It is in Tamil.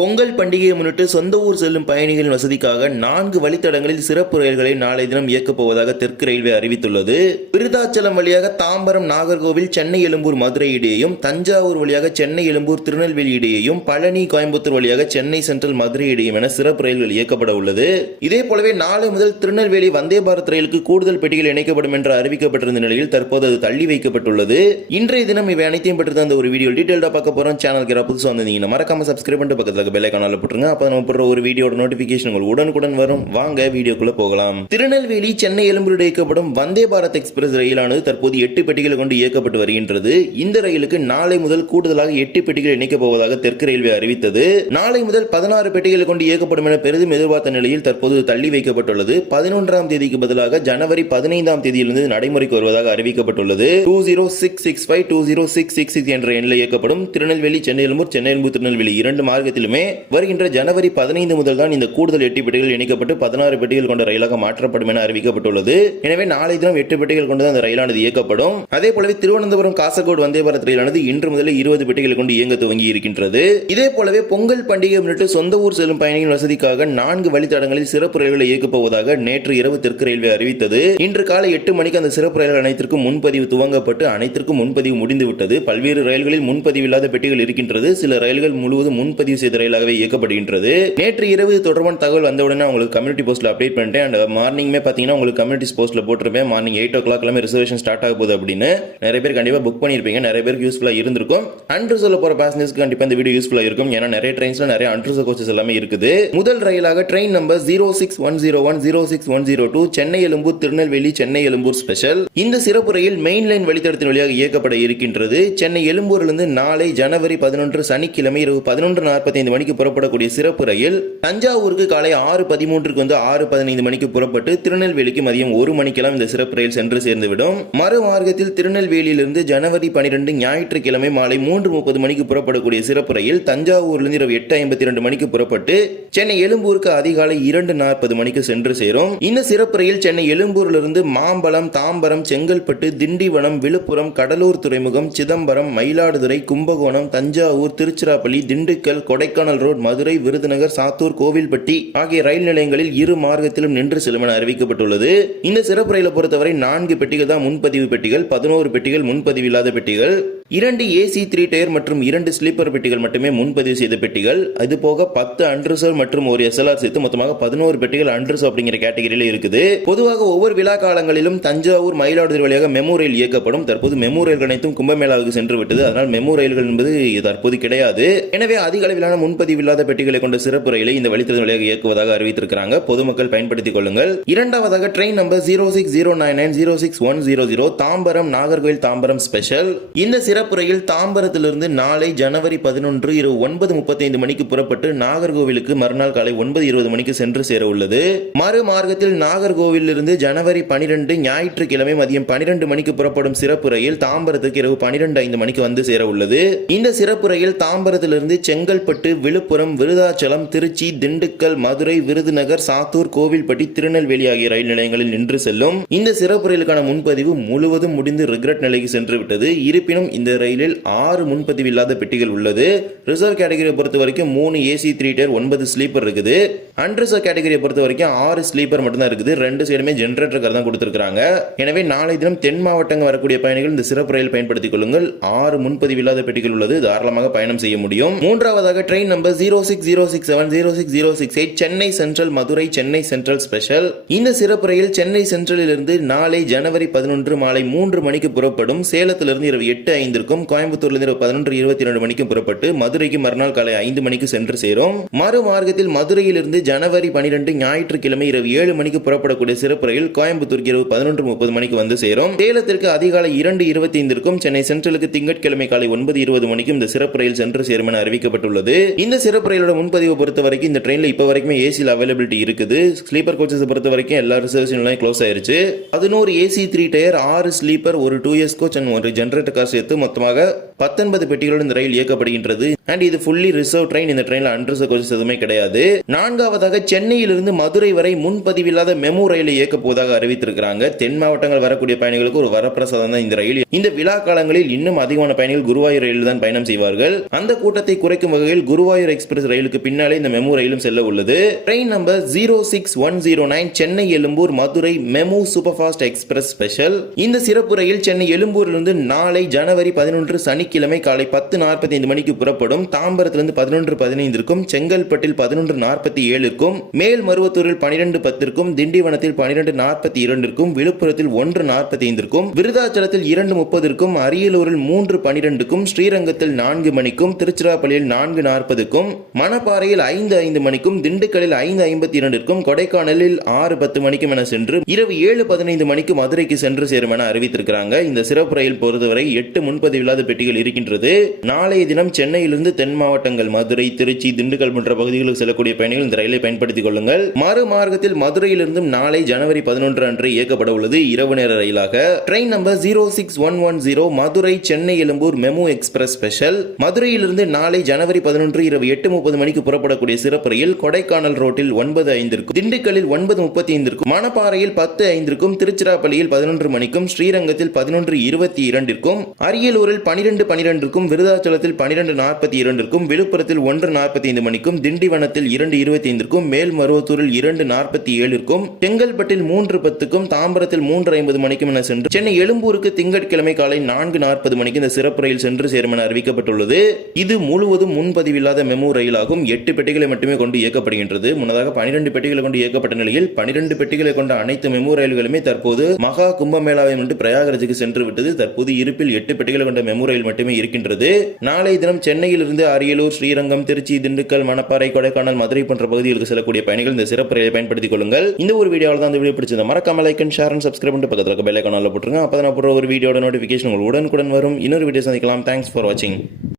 பொங்கல் பண்டிகையை முன்னிட்டு சொந்த ஊர் செல்லும் பயணிகளின் வசதிக்காக 4 வழித்தடங்களில் சிறப்பு ரயில்களை நாளை தினம் இயக்கப் போவதாக தெற்கு ரயில்வே அறிவித்துள்ளது. விருதாச்சலம் வழியாக தாம்பரம் நாகர்கோவில் சென்னை எழும்பூர் மதுரை இடையேயும், தஞ்சாவூர் வழியாக சென்னை எழும்பூர் திருநெல்வேலி இடையேயும், பழனி கோயம்புத்தூர் வழியாக சென்னை சென்ட்ரல் மதுரை இடையும் என சிறப்பு ரயில்கள் இயக்கப்பட உள்ளது. இதே போலவே நாளை முதல் திருநெல்வேலி வந்தே பாரத் ரயிலுக்கு கூடுதல் பெட்டிகள் இணைக்கப்படும் என்று அறிவிக்கப்பட்டிருந்த நிலையில் தற்போது அது தள்ளி வைக்கப்பட்டுள்ளது. இன்றைய தினம் இவை அனைத்தையும் பற்றி தான் ஒரு வீடியோ டீடைல்டா பார்க்க போறோம். சேனலுக்கு புதுசாக வந்தீங்கன்னா மறக்காம சப்ஸ்கிரைப் பண்ணிட்டு பக்கத்துல பெல் ஐகானை போட்டுருங்க. அப்ப நம்ம போடுற ஒரு வீடியோட நோட்டிபிகேஷன் உங்களுக்கு உடனுக்குடன் வரும். வாங்க வீடியோக்குள்ள போகலாம். திருநெல்வேலி சென்னை எழும்பூர் இயக்கப்படும் வந்தே பாரத் எக்ஸ்பிரஸ் ரயிலானது தற்போது 8 பெட்டிகளை கொண்டு இயக்கப்பட்டு வருகின்றது. இந்த ரயிலுக்கு நாளை முதல் கூடுதலாக 8 பெட்டிகள் இணைக்கப் போவதாக தெற்கு ரயில்வே அறிவித்தது. நாளை முதல் 16 பெட்டிகளை கொண்டு இயக்கப்படும் என பெரிதும் எதிர்பார்த்த நிலையில் தற்போது தள்ளி வைக்கப்பட்டுள்ளது. 11ஆம் தேதிக்கு பதிலாக ஜனவரி 15ஆம் தேதியிலிருந்து நடைமுறைக்கு வருவதாக அறிவிக்கப்பட்டுள்ளது. 206665 20666 என்ற எண்ணில் இயக்கப்படும் திருநெல்வேலி சென்னை எழும்பூர் திருநெல்வேலி 2 மார்க்கத்திலுமே வருகின்ற ஜனவரி 15 முதல் தான் இந்த கூடுதல் 8 பெட்டிகள் இணைக்கப்பட்டு 16 பெட்டிகள் கொண்ட ரயிலாக மாற்றப்படும் என அறிவிக்கப்பட்டுள்ளது. எனவே நாளை தினம் 8 பெட்டிகள் கொண்டு அந்த ரயிலானது இயக்கப்படும். அதே போலவே திருவனந்தபுரம் காசர்கோடு வந்தே பாரத் ரயிலானது இன்று முதல் 20 பெட்டிகள் கொண்டு இயங்க துவங்கி இருக்கின்றது. இதே போலவே பொங்கல் பண்டிகை முன்னிட்டு சொந்த ஊர் செல்லும் பயணிகளின் வசதிக்காக 4 வழித்தடங்களில் சிறப்பு ரயில்களை இயக்கப் போவதாக நேற்று இரவு தெற்கு ரயில்வே அறிவித்தது. இன்று காலை 8 மணிக்கு அந்த சிறப்பு ரயில்கள் அனைத்திற்கும் முன்பதிவு துவங்கப்பட்டு அனைத்திற்கும் முன்பதிவு முடிந்துவிட்டது. பல்வேறு ரயில்களில் முன்பதிவு இல்லாத பெட்டிகள் இருக்கின்றது. சில ரயில்கள் முழுவதும் முன்பதிவு செய்த ரயிலாகவே இயக்கப்படுகின்றது. நேற்று இரவு தொடர்பான தகவல் வந்தவுடனே உங்களுக்கு கம்யூனிட்டி போஸ்ட்ல அப்டேட் பண்ணிட்டேன். அண்ட் மார்னிங்மே பாத்தீங்கன்னா உங்களுக்கு கம்யூனிட்டி போஸ்ட்ல போட்டிருப்பேன். மார்னிங் 8 o'clock ரிசர்வேஷன் ஸ்டார்ட் ஆக போகுது அப்படின்னு. நிறைய பேர் கண்டிப்பா புக் பண்ணிருப்பீங்க. நிறைய பேருக்கு யூஸ்ஃபுல்லா இருந்திருக்கும். அன்ரிசர்வ்ல போற பேசஞ்சர்ஸ்க்கு கண்டிப்பா இந்த வீடியோ யூஸ்ஃபுல்லா இருக்கும். ஏன்னா நிறைய ட்ரெயின்ஸ்ல நிறைய அன்ரிசர்வ் கோச்சஸ் எல்லாமே இருக்குது. முதல் ரயிலாக train number 06101 06102 Chennai Egmore Tirunelveli Chennai Egmore special. இந்த சிறப்பு ரயில் மெயின் லைன் வழித்தடத்தின் வழியாக இயக்கப்பட இருக்கின்றது. சென்னை எழும்பூரிலிருந்து நாளை ஜனவரி 11 சனிக்கிழமை இரவு 11:45 மணிக்கு புறப்படக்கூடிய சிறப்பு ரயில் தஞ்சாவூருக்கு காலை 6:13 வந்து 6:15 மணிக்கு புறப்பட்டு திருநெல்வேலிக்கு மதியம் 1 மணிக்கெல்லாம் இந்த சிறப்பு ரயில் சென்று சேர்ந்துவிடும். மறுமார்க்கத்தில் திருநெல்வேலியிலிருந்து ஜனவரி 12 ஞாயிற்றுக்கிழமை மாலை 3:30 மணிக்கு புறப்படக்கூடிய சிறப்பு ரயில் தஞ்சாவூரிலிருந்து இரவு 8:52 மணிக்கு புறப்பட்டு சென்னை எழும்பூருக்கு அதிகாலை 2:40 மணிக்கு சென்று சேரும். இந்த சிறப்பு ரயில் சென்னை எழும்பூரிலிருந்து மாம்பலம், தாம்பரம், செங்கல்பட்டு, திண்டிவனம், விழுப்புரம், கடலூர் துறைமுகம், சிதம்பரம், மயிலாடுதுறை, கும்பகோணம், தஞ்சாவூர், திருச்சிராப்பள்ளி, திண்டுக்கல், கொடைக்கானல் ரோட், மதுரை, விருதுநகர், சாத்தூர், கோவில்பட்டி ஆகிய ரயில் நிலையங்களில் 2 மார்க்கத்திலும் நின்று செல்லும் என அறிவிக்கப்பட்டுள்ளது. இந்த சிறப்பு ரயிலை பொறுத்தவரை 4 பெட்டிகள் தான் முன்பதிவு பெட்டிகள், 11 பெட்டிகள் முன்பதிவு இல்லாத பெட்டிகள், 2 AC 3 டயர் மற்றும் 2 ஸ்லீப்பர் பெட்டிகள் மட்டுமே முன்பதிவு செய்த பெட்டிகள். அது போக 10 அன்ரிசர்வ் மற்றும் ஒரு SLR சேர்த்து மொத்தமாக 11 பெட்டிகள் அன்ரிசர்வ் அப்படிங்கிற கேட்டகரியில இருக்குது. பொதுவாக ஒவ்வொரு விழா காலங்களிலும் தஞ்சாவூர், மயிலாடுதுறை வழியாக மெமு ரயில் இயக்கப்படும். தற்போது மெமு ரயில்கள் அனைத்தும் கும்பமேளாவுக்கு சென்று விட்டது. அதனால் மெமு ரயில்கள் என்பது தற்போது கிடையாது. எனவே அதிக அளவிலான முன்பதிவு இல்லாத பெட்டிகளை கொண்ட சிறப்பு ரயிலை இந்த வழித்தட வழியாக இயக்குவதாக அறிவித்திருக்கிறாங்க. பொதுமக்கள் பயன்படுத்திக் கொள்ளுங்கள். இரண்டாவதாக train number 06099 06100 Tambaram Nagercoil Tambaram special. இந்த சிறப்பு ரயில் தாம்பரத்திலிருந்து நாளை ஜனவரி 11 இரவு 9:35 மணிக்கு புறப்பட்டு நாகர்கோவிலுக்கு மறுநாள் காலை 9:20 மணிக்கு சென்று சேர உள்ளது. மறு மார்க்கத்தில் நாகர்கோவில் இருந்து ஜனவரி 12 ஞாயிற்றுக்கிழமை மதியம் 12 மணிக்கு புறப்படும் சிறப்பு ரயில் தாம்பரத்துக்கு இரவு 12:05 மணிக்கு வந்து சேர உள்ளது. இந்த சிறப்பு ரயில் தாம்பரத்திலிருந்து செங்கல்பட்டு, விழுப்புரம், விருதாச்சலம், திருச்சி, திண்டுக்கல், மதுரை, விருதுநகர், சாத்தூர், கோவில்பட்டி, திருநெல்வேலி ஆகிய ரயில் நிலையங்களில் நின்று செல்லும். இந்த சிறப்பு ரயிலுக்கான முன்பதிவு முழுவதும் முடிந்து ரிக்ரெட் நிலைக்கு சென்று விட்டது. இருப்பினும் இந்த ரயிலில் 6 முன்பதிவு இல்லாத பெட்டிகள் உள்ளது. ரிசர்வ் கேட்டகரியை பொறுத்த வரைக்கும் 3 AC 3 டயர் 9 ஸ்லீப்பர் இருக்குது. அன்ரிசர்வ் கேட்டகரியை பொறுத்த வரைக்கும் 6 ஸ்லீப்பர் மட்டும் தான் இருக்குது. 2 சைடுமே ஜெனரேட்டர் கார் தான் கொடுத்திருக்காங்க. எனவே நாளை தினம் தென் மாவட்டங்கள் வரக்கூடிய பயணிகள் இந்த சிறப்பு ரயில் பயன்படுத்திக் கொள்ளுங்கள். 6 முன்பதிவு இல்லாத பெட்டிகள் உள்ளது. தாராளமாக பயணம் செய்ய முடியும். மூன்றாவதாக train number 06067 06068 Chennai central Madurai Chennai central special. இந்த சிறப்பு ரயில் சென்னை சென்ட்ரலில் இருந்து நாளை ஜனவரி 11 மாலை 3 மணிக்கு புறப்படும். சேலத்திலிருந்து இரவு 8:05 கோயம்புத்தூரிலிருந்து இரவு 11:22 மணிக்கு புறப்பட்டு மதுரைக்கு மறுநாள் காலை 5 மணிக்கு சென்று சேரும். மறு மார்க்கத்தில் மதுரையிலிருந்து ஜனவரி 12 ஞாயிற்றுக்கிழமை இரவு 7 மணிக்கு புறப்படக்கூடிய சிறப்பு ரயில் கோயம்புத்தூருக்கு இரவு 11:30 மணிக்கு வந்து சேரும். சேலத்திற்கு அதிகாலை 2:25 சென்னை சென்ட்ரலுக்கு திங்கட்கிழமை காலை 9:20 மணிக்கும் இந்த சிறப்பு ரயில் சென்று சேரும் என அறிவிக்கப்பட்டுள்ளது. இந்த சிறப்பு ரயிலோட முன்பதிவு பொறுத்த வரைக்கும் இந்த ட்ரெயின்ல இப்ப வரைக்கும் ஏசில அவைலபிலிட்டி இருக்குது. ஸ்லீப்பர் கோச்சஸ் பொறுத்த வரைக்கும் எல்லா ரிசர்வேஷன்லாம் க்ளோஸ் ஆயிருச்சு. 11 AC 3 டயர், 6 ஸ்லீப்பர், ஒரு 2S கோச் அண்ட் ஒரு ஜெனரேட்டர் கார் சேர்த்து மொத்தமாக 19 பெட்டிகளோடு இந்த ரயில் இயக்கப்படுகின்றது. அண்ட் இது ஃபுல்லி ரிசர்வ் ட்ரெயின். இந்த ட்ரெயின்ல அன்ரிசர்வ் கோச்சஸ் எதுவுமே கிடையாது. நான்காவதாக சென்னையிலிருந்து மதுரை வரை முன்பதிவில்லாத மெமு ரயிலை இயக்க போவதாக அறிவித்திருக்கிறாங்க. தென் மாவட்டங்கள் வரக்கூடிய பயணிகளுக்கு ஒரு வரப்பிரசாதம் தான் இந்த ரயில். இந்த விழா காலங்களில் இன்னும் அதிகமான பயணிகள் குருவாயூர் ரயில் தான் பயணம் செய்வார்கள். அந்த கூட்டத்தை குறைக்கும் வகையில் குருவாயூர் குருவாயூர் எக்ஸ்பிரஸ் ரயிலுக்கு பின்னாலே இந்த மெமு ரயிலும் செல்ல உள்ளது. Train number 06109 Chennai Egmore Madurai MEMU super fast express special. இந்த சிறப்பு ரயில் சென்னை எழும்பூரிலிருந்து நாளை ஜனவரி 11 சனிக்கிழமை காலை 10:45 மணிக்கு புறப்படும். தாம்பரத்திலிருந்து 11:15 செங்கல்பட்டில் 11:47 மேல் மருவத்தூரில் 12:10 திண்டிவனத்தில் 12:42 விழுப்புரத்தில் 1:45 விருதாச்சலத்தில் 2:30 அரியலூரில் 3:12 ஸ்ரீரங்கத்தில் 4 மணிக்கும் திருச்சிராப்பள்ளியில் 4:40 மணப்பாறையில் 5:05 மணிக்கும் திண்டுக்கல்லில் 5:52 கொடைக்கானலில் 6:10 மணிக்கும் என சென்று இரவு 7:15 மணிக்கு மதுரைக்கு சென்று சேரும் என அறிவித்திருக்கிறாங்க. இந்த சிறப்பு ரயில் பொறுத்தவரை 8 முன்பதிவு இல்லாத பெட்டிகள் இருக்கின்றது. நாளைய தினம் சென்னையிலிருந்து தென் மாவட்டங்கள் மதுரை, திருச்சி, திண்டுக்கல் போன்ற பகுதிகளுக்கு செல்லக்கூடிய பயணிகள் இந்த ரயிலை பயன்படுத்திக் கொள்ளுங்கள். மறுமார்க்கத்தில் மதுரையிலிருந்தும் நாளை ஜனவரி 11 அன்று இயக்கப்பட உள்ளது இரவு நேர ரயிலாக. Train number 06110 Madurai Chennai Egmore MEMU express special. மதுரையிலிருந்து நாளை ஜனவரி 11 இரவு 8:30 மணிக்கு புறப்படக்கூடிய சிறப்பு ரயில் கொடைக்கானல் ரோட்டில் 9:05 திண்டுக்கல்லில் 9:35 மணப்பாறையில் 10:05 திருச்சிராப்பள்ளியில் 11 மணிக்கும் ஸ்ரீரங்கத்தில் 11:22 அரியலூரில் 12:12 விருதாச்சலத்தில் 12:42 விழுப்புரத்தில் 1:45 மணிக்கும் திண்டிவனத்தில் 2:25 மேல் மருவத்தூரில் 2:47 செங்கல்பட்டில் 3:10 தாம்பரத்தில் 3:50 மணிக்கும் என சென்று சென்னை எழும்பூருக்கு திங்கட்கிழமை காலை 4:40 மணிக்கு இந்த சிறப்பு ரயில் சென்று சேரும் என அறிவிக்கப்பட்டுள்ளது. இது முழுவதும் முன்பதிவில்லாத மெமு ரயிலாகும். 8 பெட்டிகளை மட்டுமே கொண்டு இயக்கப்படுகின்றது. முன்னதாக 12 பெட்டிகளை கொண்டு இயக்கப்பட்ட நிலையில் 12 பெட்டிகளை கொண்ட அனைத்து மெமு ரயில்களுமே தற்போது மகா கும்பமேளாவை முன்னிட்டு பிரயாகராஜுக்கு சென்று விட்டது. தற்போது இருப்பில் 8 பெட்டிகளை கொண்ட மெமு ரயில் மட்டுமே இருக்கின்றது. நாளைய தினம் சென்னையிலிருந்து அரியலூர், ஸ்ரீரங்கம், திருச்சி, திண்டுக்கல், மணப்பாறை, கொடைக்கானல், மதுரை போன்ற பகுதிகளுக்கு செல்லக்கூடிய பயணிகள் இந்த சிறப்பு ரயிலை பயன்படுத்திக் கொள்ளுங்கள். இந்த ஒரு வீடியோவில் தான் இந்த வீடியோ பிடிச்சிருந்தா மறக்காம like and share and subscribe பண்ணிட்டு பக்கத்துல இருக்க பெல் ஐகான் ஆல்ல போட்டுருங்க. அப்பதான் நான் போடுற ஒரு வீடியோட நோட்டிபிகேஷன் உங்களுக்கு உடனுக்குடன் வரும். இன்னொரு வீடியோ சந்திக்கலாம். தேங்க்ஸ் ஃபார் வாட்சிங்.